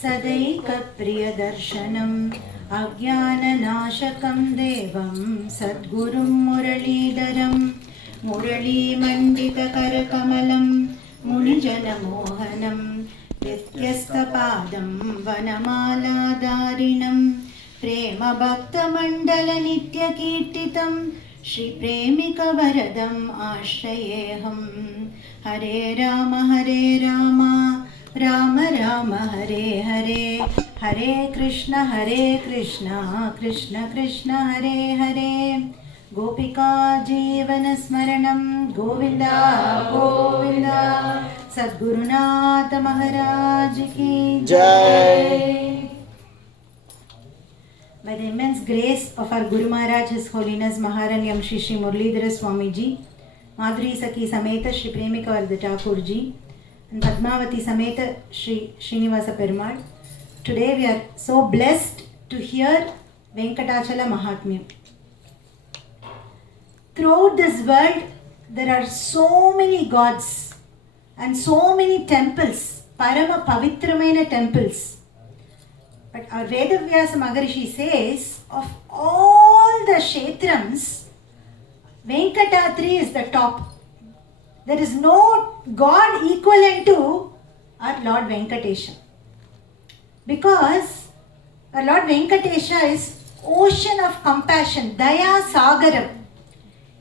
सदैकप्रियदर्शनम् अज्ञाननाशकं देवं सद्गुरुं मुरलीधरं मुरलीमण्डितकरकमलं मुनिजनमोहनं व्यत्यस्तपादं वनमालाधारिणं प्रेमभक्तमण्डलनित्यकीर्तितं श्रीप्रेमिकवरदम् आश्रयेऽहं। हरे राम राम राम हरे हरे, हरे कृष्ण कृष्ण कृष्ण हरे हरे। गोपिका जीवनस्मरणं गोविन्दा गोविन्दा। सद्गुरुनाथ महाराज की जय। By the immense grace of our Guru Maharaj, His Holiness Maharanyam Shri Shri Muralidhara Swami Ji, Madhuri Sakhi Sameta Shri Premika Varda Thakur Ji, and Padmavati Sameta Shri Srinivasa Perumal. Today we are so blessed to hear Venkatesha Mahatmya. Throughout this world, there are so many gods and so many temples, Parama Pavitramaina temples. But our Vedavyasa Maharishi says, of all the Kshetrams, Venkatatri is the top. There is no god equivalent to our Lord Venkatesha. Because our Lord Venkatesha is ocean of compassion, Daya Sagaram.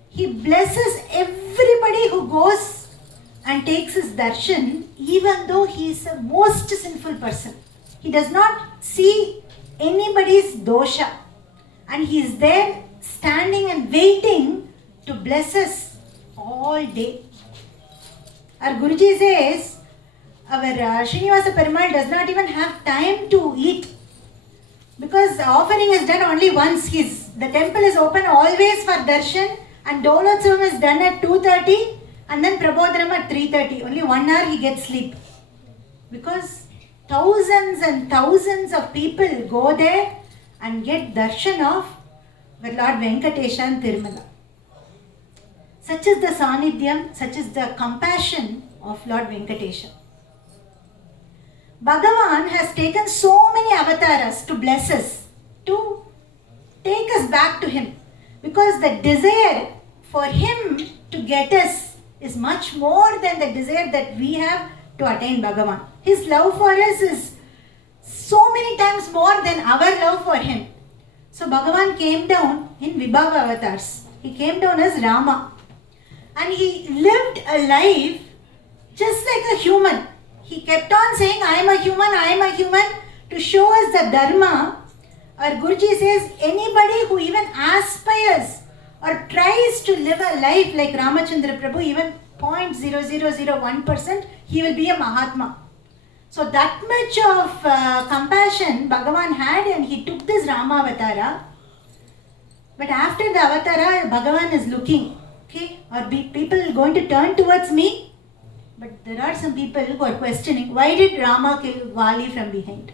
He blesses everybody who goes and takes his darshan, even though he is a most sinful person. He does not see anybody's dosha, and he is there standing and waiting to bless us all day. Our Guruji says, our Srinivasa Perumal does not even have time to eat, because the offering is done only once. The temple is open always for darshan, and Dolotsavam is done at 2:30 and then Prabodhanam at 3:30. Only 1 hour he gets sleep. Because thousands and thousands of people go there and get darshan of the Lord Venkatesha and Tirumala. Such is the Sanidhyam, such is the compassion of Lord Venkatesha. Bhagavan has taken so many avatars to bless us, to take us back to him. Because the desire for him to get us is much more than the desire that we have to attain Bhagavan. His love for us is so many times more than our love for him. So Bhagavan came down in Vibhava avatars. He came down as Rama. And he lived a life just like a human. He kept on saying, I am a human, to show us the Dharma. Our Guruji says, anybody who even aspires or tries to live a life like Ramachandra Prabhu, even 0.0001%, he will be a Mahatma. So that much of compassion Bhagavan had, and he took this Rama Avatara. But after the Avatara, Bhagavan is looking, okay, are people going to turn towards me? But there are some people who are questioning, why did Rama kill Vali from behind?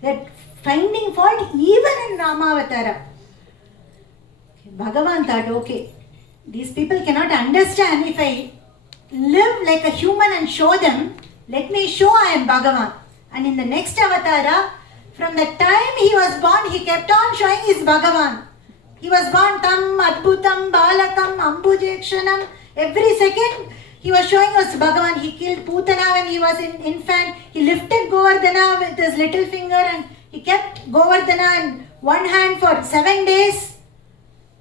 They're finding fault even in Rama Avatara. Bhagavan thought, okay, these people cannot understand if I live like a human and show them, let me show I am Bhagavan. And in the next avatara, from the time he was born, he kept on showing his Bhagavan. He was born Tam, Adbhutam, Balakam, Ambujekshanam. Every second he was showing us Bhagavan. He killed Putana when he was an infant. He lifted Govardhana with his little finger, and he kept Govardhana in one hand for 7 days.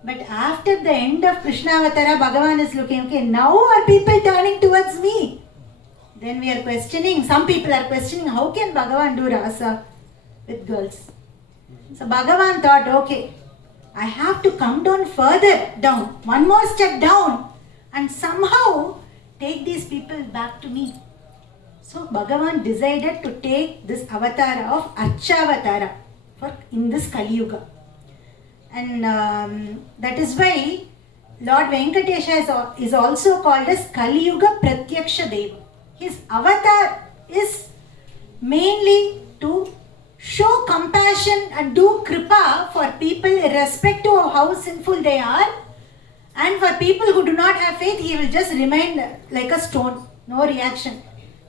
But after the end of Krishna Avatara, Bhagavan is looking, okay, now are people turning towards me? Then we are questioning, some people are questioning, how can Bhagavan do rasa with girls? So Bhagavan thought, okay, I have to come down further down, one more step down, and somehow take these people back to me. So Bhagavan decided to take this avatar of Archavatara in this Kali Yuga. And that is why Lord Venkatesha is also called as Kali Yuga Pratyaksha Deva. His avatar is mainly to show compassion and do kripa for people irrespective of how sinful they are. And for people who do not have faith, he will just remain like a stone, no reaction.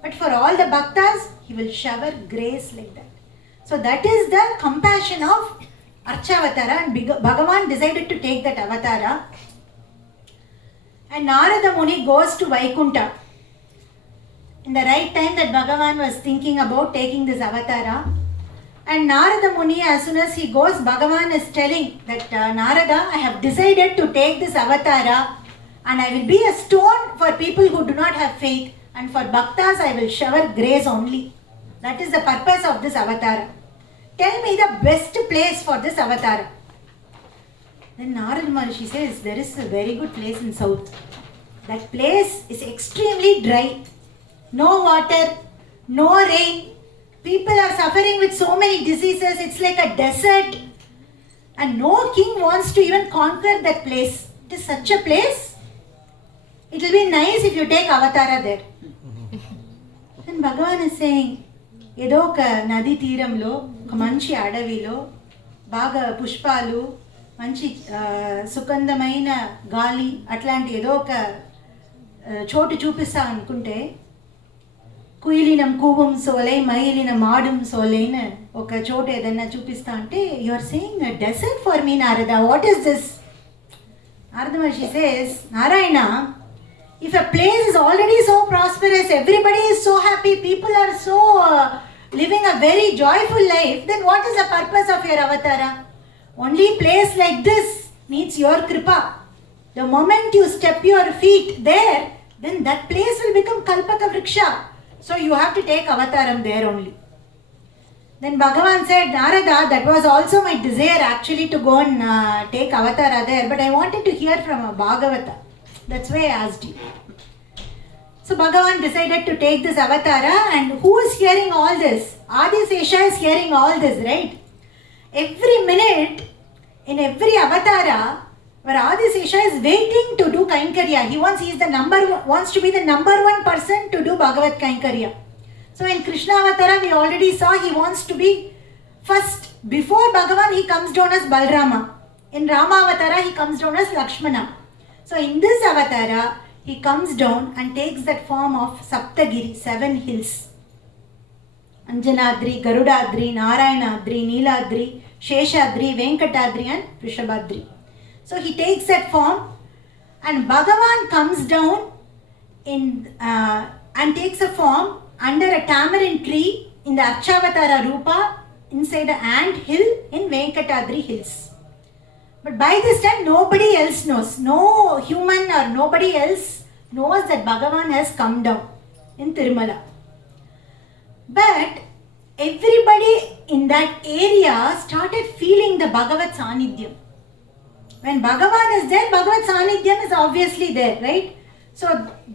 But for all the bhaktas, he will shower grace like that. So that is the compassion of Archavatara, and Bhagavan decided to take that avatara. And Narada Muni goes to Vaikunta. In the right time that Bhagavan was thinking about taking this avatara. And Narada Muni, as soon as he goes, Bhagavan is telling that Narada, I have decided to take this avatara and I will be a stone for people who do not have faith, and for bhaktas I will shower grace only. That is the purpose of this avatara. Tell me the best place for this avatara. Then Narada Maharishi says, there is a very good place in south. That place is extremely dry. No water, no rain. People are suffering with so many diseases. It's like a desert. And no king wants to even conquer that place. It is such a place. It will be nice if you take avatara there. And Bhagavan is saying, ఏదో ఒక నది తీరంలో ఒక మంచి అడవిలో బాగా పుష్పాలు మంచి సుగంధమైన గాలి అట్లాంటి ఏదో ఒక చోటు చూపిస్తా అనుకుంటే కుయిలినం కూవం సోలై మైలిన మాడం సోలైన ఒక చోటు ఏదన్నా చూపిస్తా అంటే you are saying a desert for me, Narada. What is this? Narada Maharishi says, Narayana, if a place is already so prosperous, everybody is so happy, people are so living a very joyful life, then what is the purpose of your avatara? Only place like this needs your kripa. The moment you step your feet there, then that place will become kalpaka vriksha. So you have to take avataram there only. Then Bhagavan said, Narada, that was also my desire actually to go and take avatara there, but I wanted to hear from a Bhagavata. That's why I asked you. So Bhagavan decided to take this avatara, and who is hearing all this? Adisesha is hearing all this, right? Every minute, in every avatara, where Adisesha is waiting to do Kainkarya. He wants to be the number one person to do Bhagavad Kainkarya. So in Krishna avatara, we already saw he wants to be first. Before Bhagavan, he comes down as Balrama. In Rama avatara, he comes down as Lakshmana. So in this avatara, he comes down and takes that form of Saptagiri, 7 hills. Anjanadri, Garudadri, Narayanadri, Neeladri, Sheshadri, Venkatadri and Vrishabhadri. So he takes that form, and Bhagavan comes down and takes a form under a tamarind tree in the Archavatara Rupa inside an ant hill in Venkatadri hills. But by this time, nobody else knows. No human or nobody else knows that Bhagavan has come down in Tirumala. But everybody in that area started feeling the Bhagavad Sanidhyam. When Bhagavan is there, Bhagavad Sanidhyam is obviously there, right? So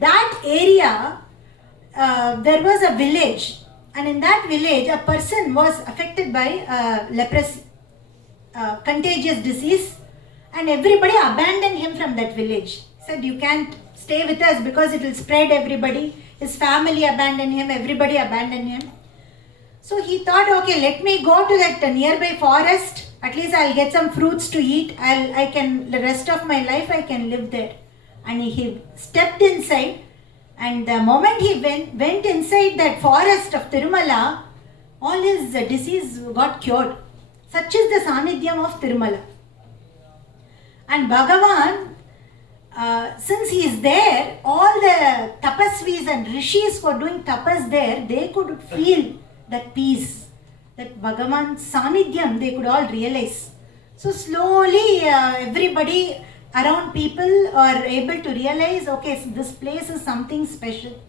that area, there was a village. And in that village, a person was affected by leprosy. Contagious disease, and everybody abandoned him from that village. Said, you can't stay with us because it will spread everybody. His family abandoned him, everybody abandoned him. So he thought, okay, let me go to that nearby forest. At least I'll get some fruits to eat. The rest of my life I can live there. And he stepped inside, and the moment he went inside that forest of Tirumala, all his disease got cured. Such is the Sanidhyam of Tirumala. And Bhagavan, since he is there, all the tapasvis and rishis who are doing tapas there, they could feel that peace, that Bhagavan's Sanidhyam, they could all realize. So slowly everybody around people are able to realize, okay, so this place is something special.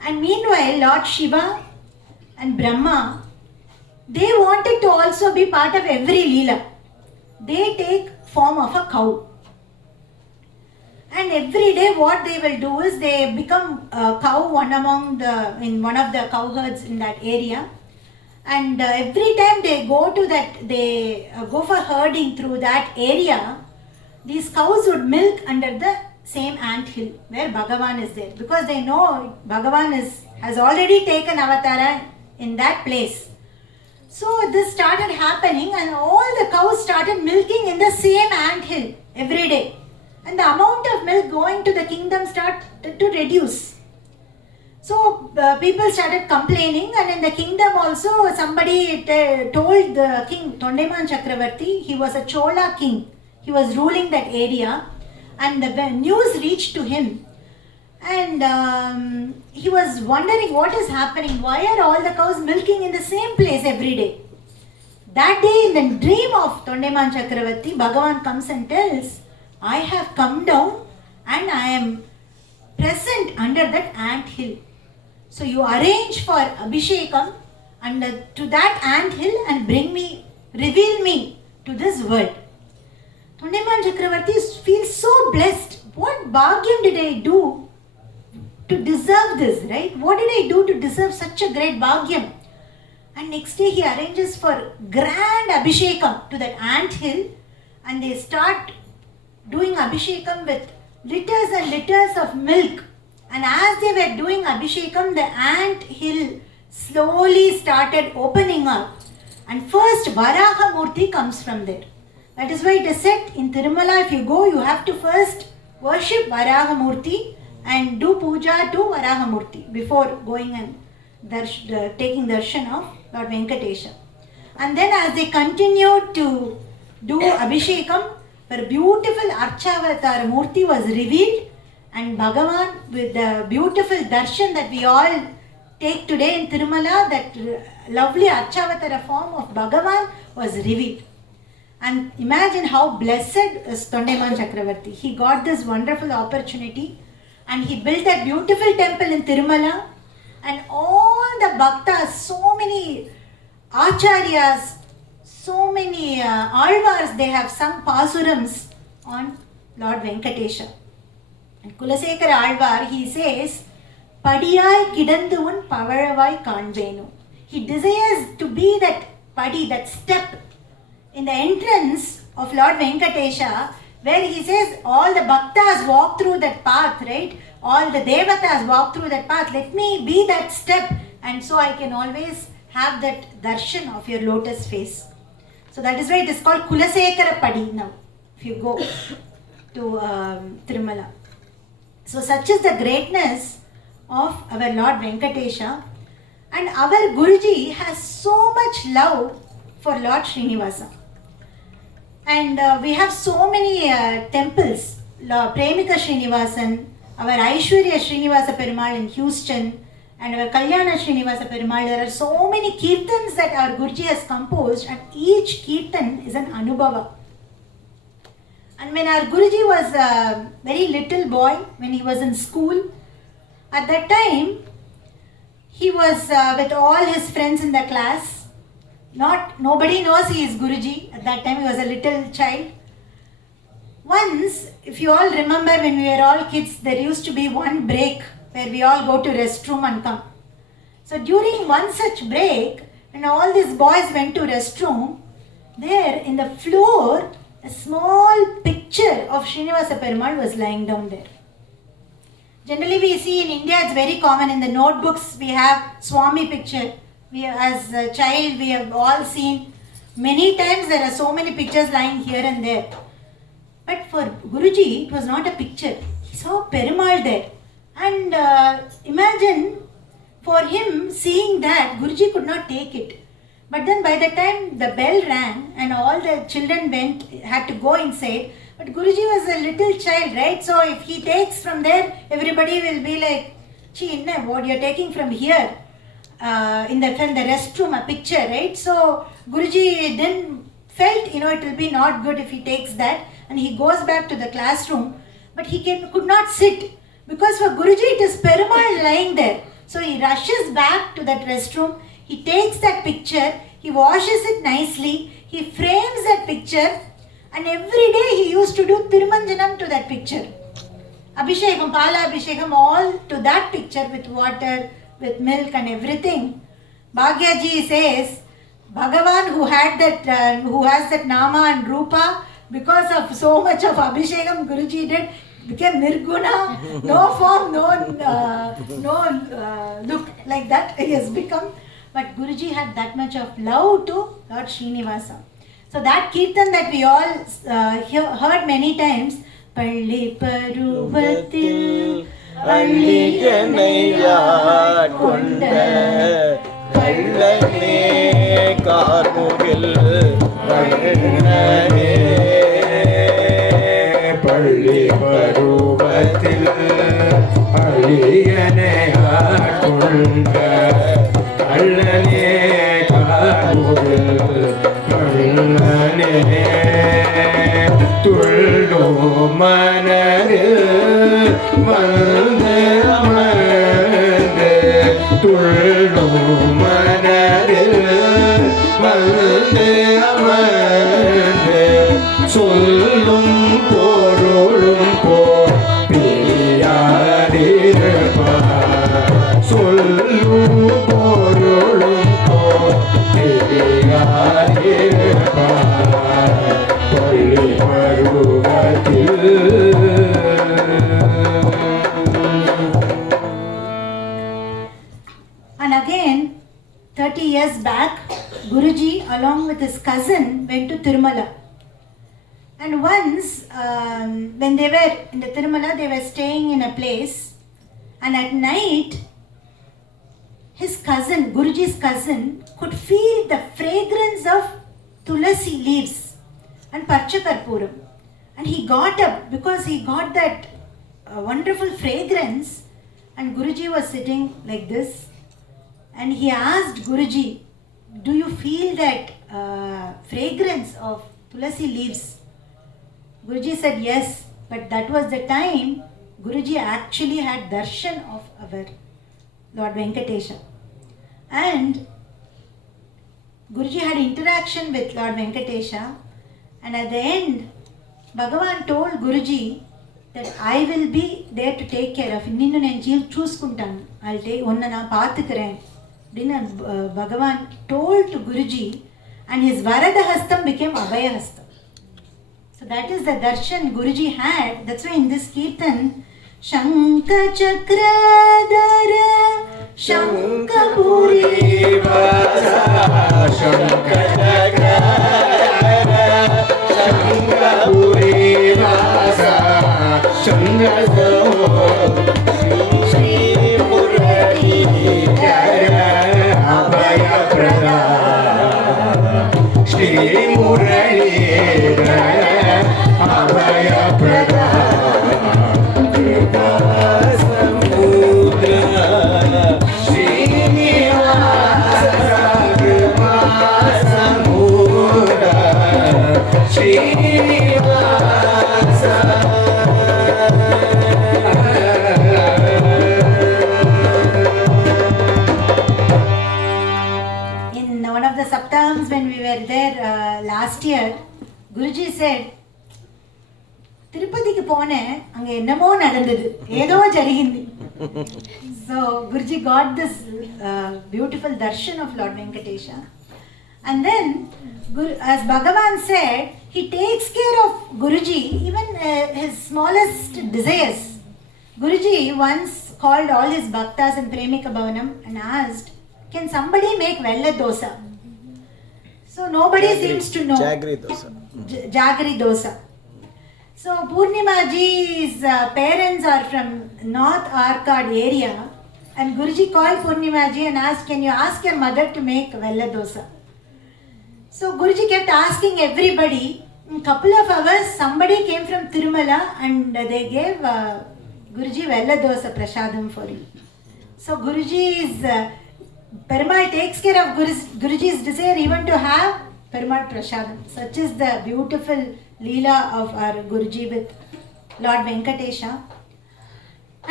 And meanwhile, Lord Shiva and Brahma, they wanted to also be part of every Leela. They take form of a cow. And every day what they will do is they become a cow in one of the cow herds in that area. And every time they go for herding through that area, these cows would milk under the same ant hill where Bhagavan is there. Because they know Bhagavan has already taken avatara in that place. So this started happening, and all the cows started milking in the same ant hill every day. And the amount of milk going to the kingdom started to reduce. So people started complaining, and in the kingdom also somebody told the king, Tondeman Chakravarti, he was a Chola king. He was ruling that area, and the news reached to him. And he was wondering what is happening. Why are all the cows milking in the same place every day? That day in the dream of Tondeman Chakravarti, Bhagavan comes and tells, I have come down and I am present under that ant hill. So you arrange for Abhishekam and to that ant hill and reveal me to this world. Tondeman Chakravarti feels so blessed. What bhagyam did I do to deserve this, right? What did I do to deserve such a great bhagyam? And next day he arranges for grand Abhishekam to that ant hill, and they start doing Abhishekam with liters and liters of milk. And as they were doing Abhishekam, the ant hill slowly started opening up. And first Varaha Murti comes from there. That is why it is said in Tirumala, if you go, you have to first worship Varaha Murti and do puja to Varaha Murti before going and taking darshan of Lord Venkatesha. And then as they continued to do Abhishekam, a beautiful Archavatar Murti was revealed, and Bhagavan, with the beautiful darshan that we all take today in Tirumala, that lovely Archavatara form of Bhagavan was revealed. And imagine how blessed is Tondeman Chakravarti. He got this wonderful opportunity and he built that beautiful temple in Tirumala, and all the bhaktas, so many acharyas, so many alvars, they have sung pasurams on Lord Venkatesha. And Kulasekara Alvar, he says, Padiyai kidanduvun pavaravai kanvenu. He desires to be that padi, that step in the entrance of Lord Venkatesha, where he says all the bhaktas walk through that path, right? All the devatas walk through that path. Let me be that step, and so I can always have that darshan of your lotus face. So that is why it is called Kulasekara Padi now, if you go to Tirumala. So such is the greatness of our Lord Venkatesha, and our Guruji has so much love for Lord Srinivasa. And we have so many temples, Premika Srinivasan, our Aishwarya Srinivasa Perumal in Houston, and our Kalyana Srinivasa Perumal. There are so many kirtans that our Guruji has composed, and each kirtan is an anubhava. And when our Guruji was a very little boy, when he was in school, at that time, he was with all his friends in the class. Nobody knows he is Guruji. At that time, he was a little child. Once, if you all remember, when we were all kids, there used to be one break where we all go to restroom and come. So during one such break, when all these boys went to restroom, there in the floor, a small picture of Srinivasa Perumal was lying down there. Generally we see in India, it's very common in the notebooks, we have Swami picture. As a child, we have all seen many times there are so many pictures lying here and there. But for Guruji, it was not a picture. He saw Perumal there. And imagine for him seeing that, Guruji could not take it. But then by the time the bell rang and all the children had to go inside, but Guruji was a little child, right? So if he takes from there, everybody will be like, Chi, what you're taking from here? From the restroom, a picture, right? So Guruji then felt, it will be not good if he takes that, and he goes back to the classroom, but he could not sit, because for Guruji it is Perumal lying there. So he rushes back to that restroom, he takes that picture, he washes it nicely, he frames that picture, and every day he used to do Tirumanjanam to that picture. Abhishekam, Pala Abhishekam, all to that picture with water, with milk and everything. Bhagyaji says, Bhagavan who has that Nama and Rupa, because of so much of Abhishekam Guruji did, became Nirguna, no form, no look, like that he has become. But Guruji had that much of love to Lord Srinivasa. So that kirtan that we all heard many times, Palli Paruvatil அள்ளியனையாட்கொண்ட கள்ளனே கார்முகில் வண்ணனே பள்ளி பருவத்தில் அள்ளியனையாட்கொண்ட கள்ளனே கார்முகில் வண்ணனே துள்ளோ மனதில் வந்து அமர்ந்து துள்ளோ மனதில் வந்து அமர்ந்து சொல்லும் பொருளும் பிரியாதிருப்பார் சொல்லும் பொருளும் பிரியாதிருப்பார் பள்ளி பருவத்தில். And again, 30 years back, Guruji along with his cousin went to Tirumala. And once when they were in the Tirumala, they were staying in a place, and at night his cousin, Guruji's cousin, could feel the fragrance of tulasi leaves and parchakarpuram. And he got up because he got that wonderful fragrance, and Guruji was sitting like this, and he asked Guruji, do you feel that fragrance of tulasi leaves? Guruji said yes, but that was the time Guruji actually had darshan of our Lord Venkatesha. And Guruji had interaction with Lord Venkatesha, and at the end Bhagavan told Guruji that I will be there to take care of ninnu nen chooskuntanu, I'll take onna na paathukuren appadina Bhagavan told to Guruji, and his varada hastam became abhaya hastam. So that is the darshan Guruji had. That's why in this kirtan, Shankha Chakradhara Shankapuri Vasa Shankha Chakradhara Shankapuri Vasa Shankha Shri Murali Dhara Abhaya Prada Shri Murali Dhara Abhaya Prada Kripa Samudra Srinivasa Kripa Samudra Srinivasa. In one of the saptahams when we were there last year, Guruji said, திருப்பதிக்கு போனேன், அங்கே என்னமோ நடந்தது, ஏதோ ஜரிகிந்தி. So Guruji got this beautiful darshan of Lord Venkatesha. And then, as Bhagavan said, he takes care of Guruji, even his smallest desires. Guruji once called all his bhaktas in Premika Bhavanam and asked, can somebody make vella dosa? So nobody seems to know. Jaggery dosa. Jaggery dosa. So Purnimaji's parents are from North Arcad area, and Guruji called Purnimaji and asked, can you ask your mother to make vella dosa? So Guruji kept asking everybody. In a couple of hours, somebody came from Tirumala and they gave Guruji vella dosa prasadam for you. So Guruji's Perumal takes care of Guruji's desire even to have Perumal prasadam. Such is the beautiful Leela of our Guruji with Lord Venkatesha.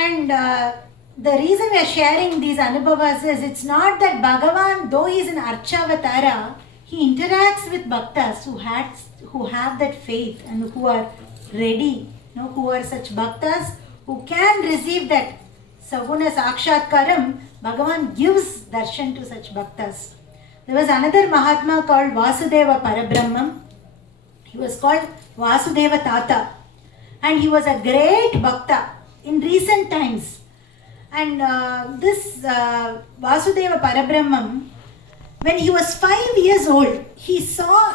And the reason we are sharing these anubhavas is it's not that Bhagavan, though he is an Archavatara, he interacts with bhaktas who have that faith and who are ready, who are such bhaktas who can receive that Saguna Sakshatkaram. Bhagavan gives darshan to such bhaktas. There was another Mahatma called Vasudeva Parabrahmam. He was called Vasudeva Tata, and he was a great bhakta in recent times. And this Vasudeva Parabrahmam, when he was 5 years old, he saw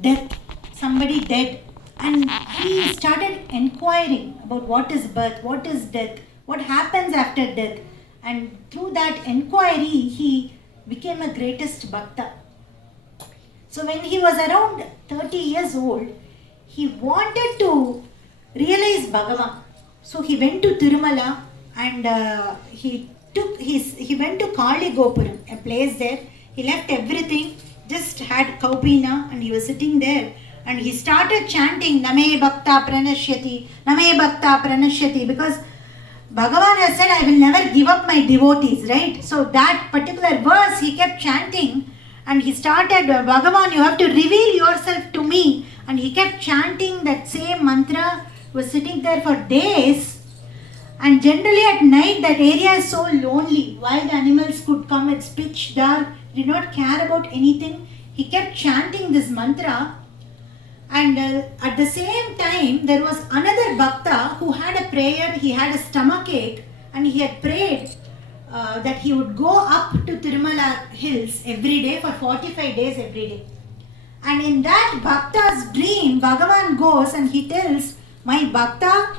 death, somebody dead And he started inquiring about what is birth, what is death, what happens after death. And through that inquiry, he became a greatest bhakta. So when he was around 30 years old, he wanted to realize Bhagavan. So he went to Tirumala and he went to Kali Gopuram, a place there. He left everything, just had Kaupina, and he was sitting there. And he started chanting Name Bhakta Pranashyati, Name Bhakta Pranashyati, because Bhagavan has said, I will never give up my devotees, right? So that particular verse he kept chanting, and he started, Bhagavan, you have to reveal yourself to me. And he kept chanting that same mantra, was sitting there for days. And generally at night that area is so lonely. Wild animals could come, it's pitch dark, did not care about anything. He kept chanting this mantra. And at the same time, there was another bhakta who had a prayer. He had a stomach ache, and he had prayed that he would go up to Tirumala hills every day for 45 days every day. And in that bhakta's dream, Bhagavan goes and he tells, my bhakta,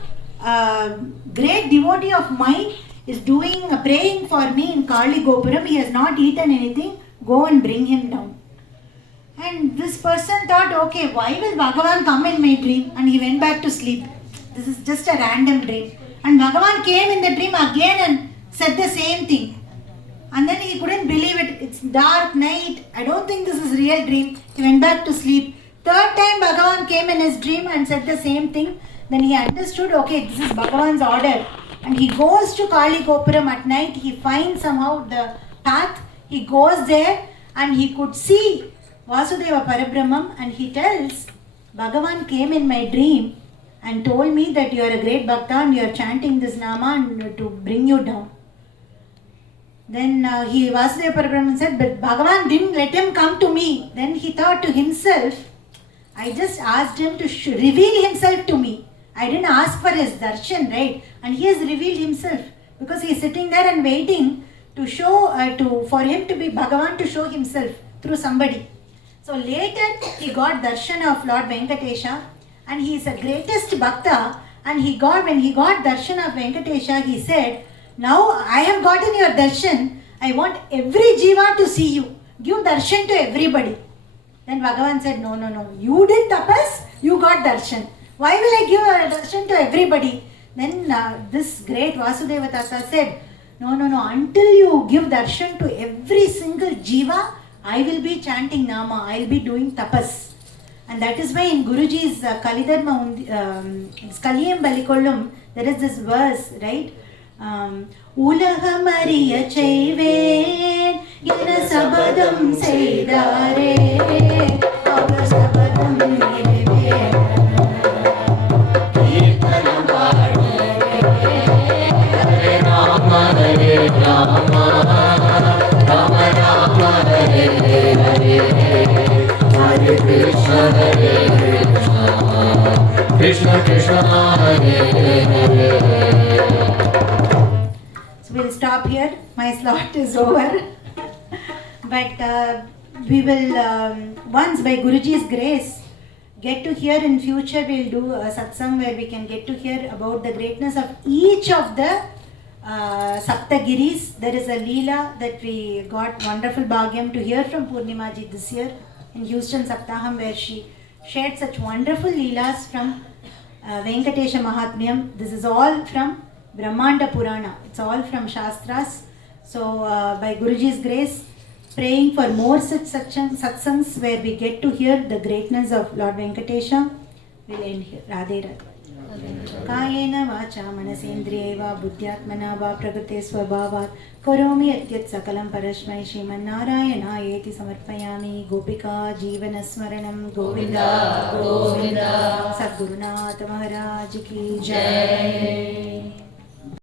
great devotee of mine, is praying for me in Kali Gopuram. He has not eaten anything. Go and bring him down. And this person thought, okay, why will Bhagavan come in my dream? And he went back to sleep. This is just a random dream. And Bhagavan came in the dream again and said the same thing. And then he couldn't believe it. It's dark night. I don't think this is real dream. He went back to sleep. Third time Bhagavan came in his dream and said the same thing. Then he understood, okay, this is Bhagavan's order. And he goes to Kali Gopuram at night. He finds somehow the path. He goes there and he could see Vasudeva Parabrahmam, and he tells, Bhagavan came in my dream and told me that you are a great bhakta and you are chanting this nama and to bring you down. Then Vasudeva Parabrahman said, but Bhagavan didn't let him come to me. Then he thought to himself, I just asked him to reveal himself to me. I didn't ask for his darshan, right? And he has revealed himself because he is sitting there and waiting to show, for him to be Bhagavan, to show himself through somebody. So later he got darshan of Lord Venkatesha, and he is the greatest bhakta. And when he got darshan of Venkatesha, he said, now I have gotten your darshan. I want every jiva to see you. Give darshan to everybody. Then Bhagavan said, no. You did tapas, you got darshan. Why will I give a darshan to everybody? Then this great Vasudeva Tata said, no. Until you give darshan to every single jiva, I will be chanting Nama, I will be doing tapas. And that is why in Guruji's Kalidharma, Kaliyam Balikollum, there is this verse, right? Ulahamariya chaiven, ina sabadam seidare, ava sabadam nirve, kirtanam paadare, Hare Rama, Hare Rama, Rama Rama, Hare Hare, Hare Krishna, Hare Krishna, Krishna Krishna, Hare Hare. So we'll stop here. My slot is over. But we will, once by Guruji's grace, get to hear in future. We'll do a satsang where we can get to hear about the greatness of each of the Saptagiris. There is a Leela that we got wonderful bhagyam to hear from Purnimaji this year in Houston Saptaham, where she shared such wonderful Leelas from Venkatesha Mahatmyam. This is all from Brahmanda Purana. It's all from Shastras. So by Guruji's grace, praying for more such satsangs where we get to hear the greatness of Lord Venkatesha. We'll end here. Radhe Radhe. Kayena vacha manasendriyeva buddhyatmana va prakrite swabhavat karomi yatyat sakalam parashmai Srimannarayanaayeti samarpayami. Gopika Jeevana Smaranam Govinda Govinda. Sadgurunath Maharaj ki Jai.